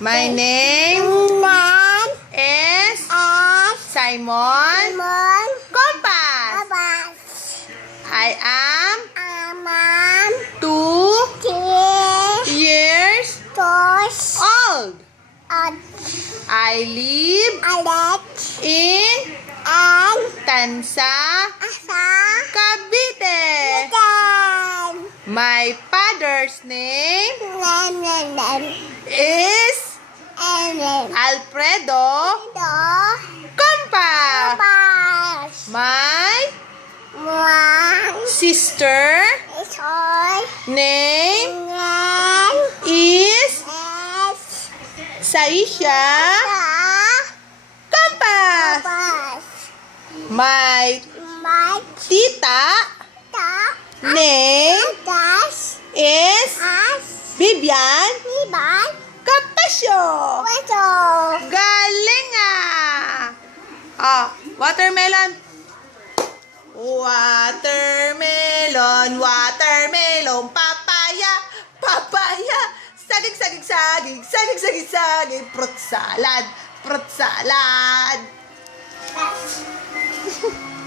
My name Nan is as Simon Mon Kompas. Abas I am Amam 2 years Tos old. Ad I live Alet in An Tansa, Asa Cavite. Dan My father's name Nan is Enen Alfredo Do Kompas. Abas My Muang sister Isoy name Nan is Es Saisha Da Kompas. Abas My Mat tita Ta name Das is As Vivian Iban Capasio. Wato Galing ah! Ah, watermelon. Watermelon, watermelon, papaya, papaya, saging, saging, saging, saging, saging, saging, fruit salad, fruit salad.